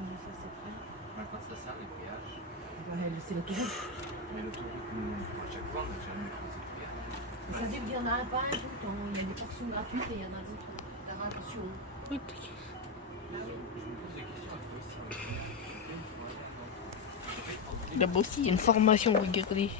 ça c'est prêt. Quand ça sert les péages. C'est l'autoroute. Mais l'autoroute, nous, à chaque fois, on n'a jamais fait ces péages. Ça veut dire qu'il y en a un pas un tout le temps. Il y a des portions gratuites et il y en a d'autres. Faire attention. Je me pose des questions à toi aussi. Là-bas aussi, il y a une formation, regardez.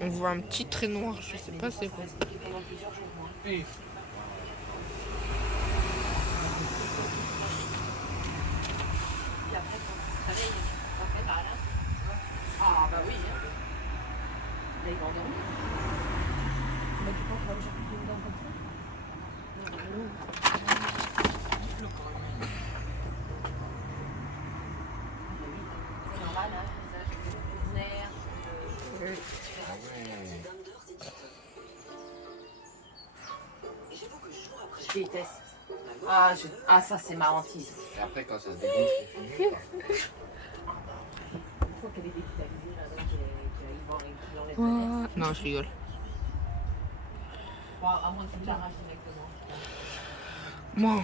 On voit un petit trait noir, je sais pas c'est quoi. Et Ah bah oui. Là, il va endormir. Mais tu penses qu'on va le chercher dedans comme ça? C'est normal, hein, ça, j'ai des nerfs. Je déteste. Ah, ça c'est ma hantise. Et après, quand ça se dégonfle, c'est fini. Une fois qu'elle est dévitalisée, là, qu'il enlève le nerf. Non, je rigole. Bon, à moins que tu l'arraches directement. Moi,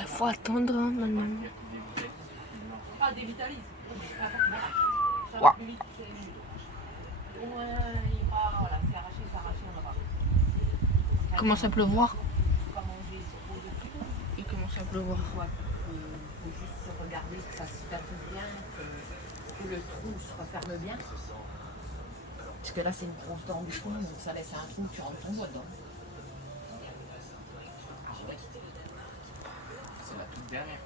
il faut attendre, maman. Ah, dévitalise. Ça Ouais. va plus vite, c'est mieux. Au moins, il va, voilà, c'est arraché, on va voir. Commence à pleuvoir. Pas manger sur le dessus. Il commence à pleuvoir. Faut juste regarder que ça cicatrise bien, que le trou se referme bien. Parce que là, c'est une grosse dent du fond, donc ça laisse un trou, tu rentres ton doigt dedans. C'est la toute dernière.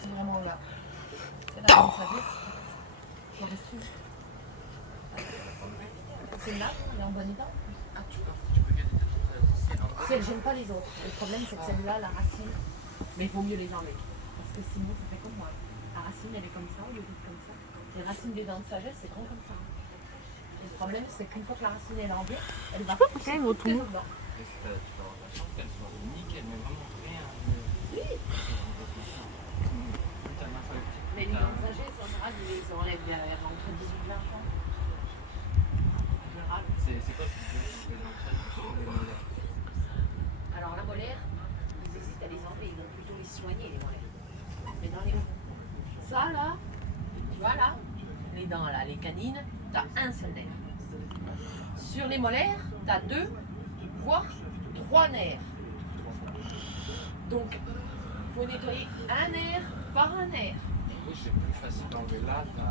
C'est vraiment là. C'est là que ça glisse. J'en reste une. C'est là, elle est en bon état. Ah, tu peux garder ta toute. Si elle gêne pas les autres. Le problème, c'est que celle-là, la racine, mais il vaut mieux les enlever. Parce que sinon, ça fait comme moi. La racine, elle est comme ça, au lieu d'être comme ça. Les racines des dents de sagesse, c'est grand comme ça. Et le problème, c'est qu'une fois que la racine est enlevée, elle va pousser toutes les autres dents. Et tu peux avoir la chance qu'elle soit nickel, mais vraiment rien. Mais les dents de sagesse, en général, ils les enlèvent entre 18 et 20 ans. En général. C'est quoi les molaires? Alors la molaire, ils hésitent à les enlever, ils vont plutôt les soigner, les molaires. Mais dans les... Ça là, tu vois là, les dents là, les canines, t'as un seul nerf. Sur les molaires, t'as 2, voire 3 nerfs. Donc, il faut nettoyer un nerf par un nerf. Oui, c'est plus facile d'enlever là qu'en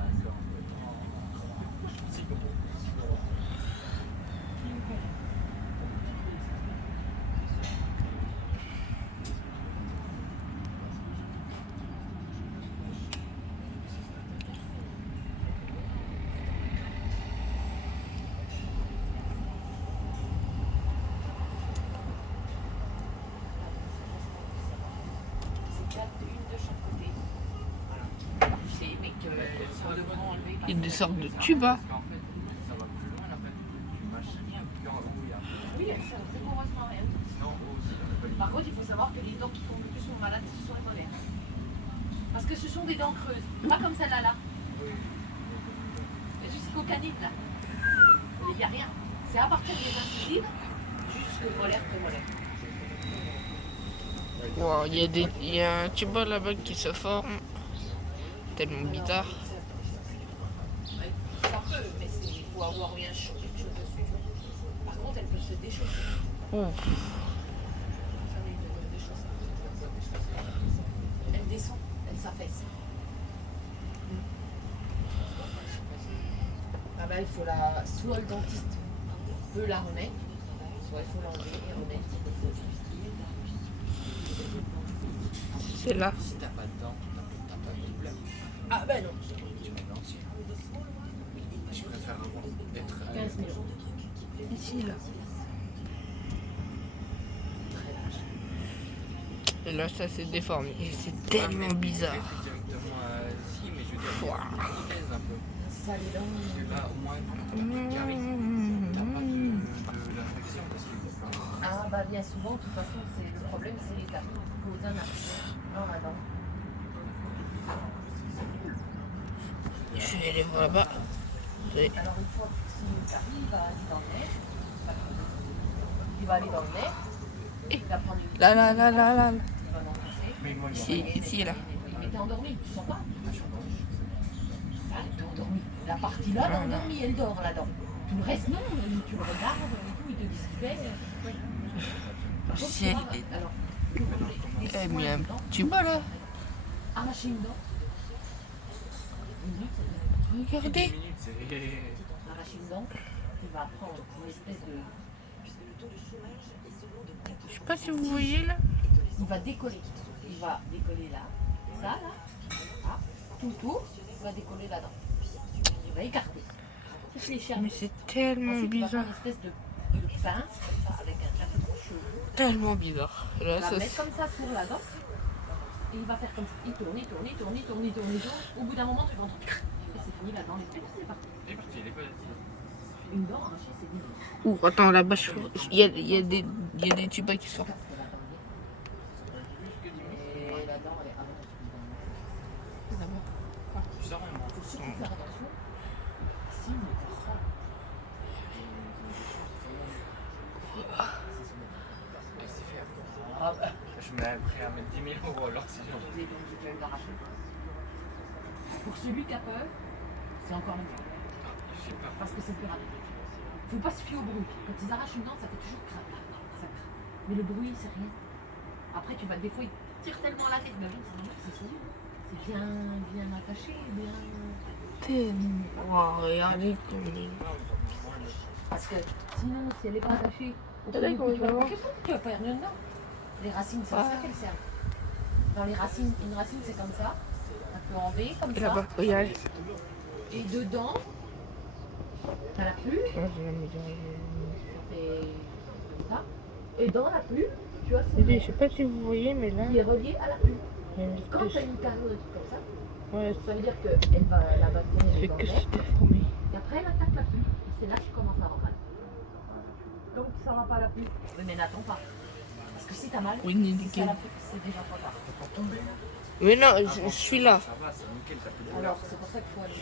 Une de chaque côté. Voilà. Tu sais, mais qu'on devrait enlever. Il y a des sortes de tubes, hein. Parce qu'en fait, ça va plus loin, là, en fait. Tu mâches rien, puis en haut, il y a... Oui, ça ne fait heureusement rien. Sinon, en haut aussi, il y a Par contre, il faut savoir que les dents qui tombent le plus sont malades, ce sont les molaires. Parce que ce sont des dents creuses, pas comme celle-là là. Jusqu'au canine là. Il n'y a rien. C'est à partir des incisives jusqu'au molaire que molaire. Wow, il y a un tube là-bas qui se forme. Tellement bizarre. Ça peut, mais il faut avoir bien chaud, quelque chose dessus. Par contre, elle peut se déchausser. Oh. J'en ai une déchaussée. Elle descend, elle s'affaisse. Ah bah il faut la... Soit le dentiste peut la remettre, soit il faut l'enlever et remettre. C'est là. Si t'as pas de dents, t'as pas de problème. Ah ben non. Tu mets l'ancien. Je préfère être... 15 000 euros. Ici, là. Et là, ça s'est déformé. Et c'est tellement bizarre. Directement si, mais je veux dire, Ouah. il pèse un peu. Ça les dents. Parce que là, au moins, t'as pas de caries. T'as pas de l'infection parce que... Ah Ah bah bien souvent, de toute façon, c'est le problème, c'est les cartes. Cause un accident dans la dent. Je vais aller voir là-bas. Et- Alors une fois que si le carré, il va aller dans le nez. Il va aller dans le nez. Il va prendre une... Là. Il va l'enfoncer. Mais moi, Ici et là. Mais t'es endormi, tu sens pas? Ah, t'es endormi. La partie là, t'es endormi, elle dort là-dedans. Tout le reste, non, tu le regardes, et tout, il te dit ce qu'il fait. Si elle est- Alors, Elle a mis un petit bas là. arracher une dent. Regardez. 10 minutes, c'est... Arracher une dent, il va prendre une espèce de... Je sais pas si vous voyez là. Il va décoller. Il va décoller là. Ça, là. Ah, tout autour. Il va décoller là-dedans. Il va écarter. Toutes les chairs. Mais c'est tellement Ensuite, il va faire bizarre. une espèce de pince, comme ça, avec un peu de cheveux. Tellement bizarre. Là, Il va ça mettre comme ça sur la dent. Et il va faire comme ça. Il tourne, il tourne, il tourne, il tourne, il tourne, il tourne. Au bout d'un moment, tu vas entendre. Et c'est fini, la dent est faite. C'est parti. Il est parti, il est parti. Une dent arrachée, c'est dit. Ouh, attends, là-bas, il y a des tubas qui sortent. Et la dent, elle est avant. Tu sors un moment. Il faut surtout faire attention. Si, mais pour ça. Et c'est fait. Ah bah. Je m'avais prêt à mettre 10 000 € alors si j'en J'ai déjà eu l'arracher. Pour celui qui a peur, c'est encore mieux. Je sais pas. Parce que c'est plus rapide. Faut pas se fier au bruit. Quand ils arrachent une dent, ça fait toujours crac. Ça craque. Mais le bruit, c'est rien. Après, tu vas des fois, ils tirent tellement la tête. Mais oui, c'est normal, c'est solide. C'est bien attaché, bien. Tellement. Wow, regardez comme il est. Parce que sinon, si elle n'est pas attachée, au Regardez premier coup, comment tu il va vas vas pas rien dedans. Les racines, c'est à ça qu'elles servent. Dans les racines, une racine, c'est comme ça. Un peu en V, comme Et ça. là-bas, regarde. Et dedans, t'as la plume. Ah, j'ai la mesure. C'est comme ça. Et dans la plume, tu as son Regardez, je sais pas si vous voyez, mais là, qui est relié à la plume. il y a une Quand tu as espèce. une carrure comme ça, Ouais, ça veut dire que la bactérie ça elle fait est dans que le se nez, déformer. et après elle attaque la plume. Et c'est là que tu commences à avoir mal. Donc ça va pas à la plume. Mais n'attends pas. Parce que si t'as mal, Oui, si c'est à la plume, c'est déjà trop tard. Pour tomber là. Mais non, je suis là. Ça va, c'est nickel, t'as plus de Alors douleur. c'est pour ça qu'il faut aller.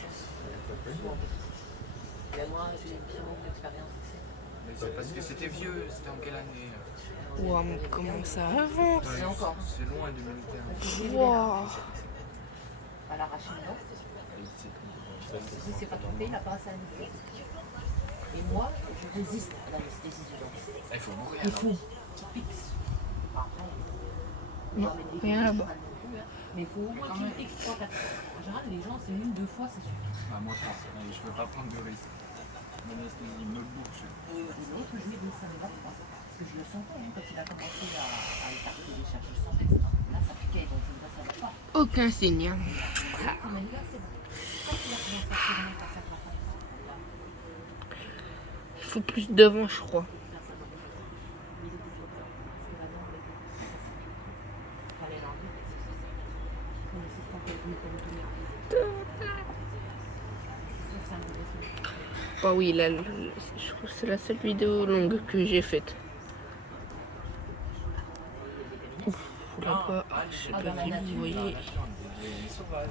Et moi j'ai une bien longue expérience ici. Mais c'est parce que c'était vieux, c'était en quelle année Ouah, mais comment ça avance? Et encore. C'est loin 2015. Waouh. À l'arracher une dent. Si c'est pas tombé, il n'a pas assez anesthésie. Et moi, je résiste à l'anesthésie du dentiste. Il faut mourir Il alors. faut qu'il pixe. Après, Non, rien là-bas. mais il faut au moins qu'il pixe 3-4 fois. En général, les gens, c'est 1-2 fois, ça suffit. Bah, moi, je peux pas prendre de risque. Mon anesthésie me bouge. Et l'autre, je lui ai dit, ça ne va pas. Parce que je le sentais, hein, quand il a commencé à écarter les charges, je sentais que là, ça piquait, donc ça ne va pas. Aucun signe. Il m'a dit, là, c'est bon. Quand il a commencé à tourner, ça ne va pas. Il faut plus devant, je crois. Bah oui, là, je crois que c'est la seule vidéo longue que j'ai faite. Ouf, là-bas, je sais pas si vous voyez. Il est sauvage.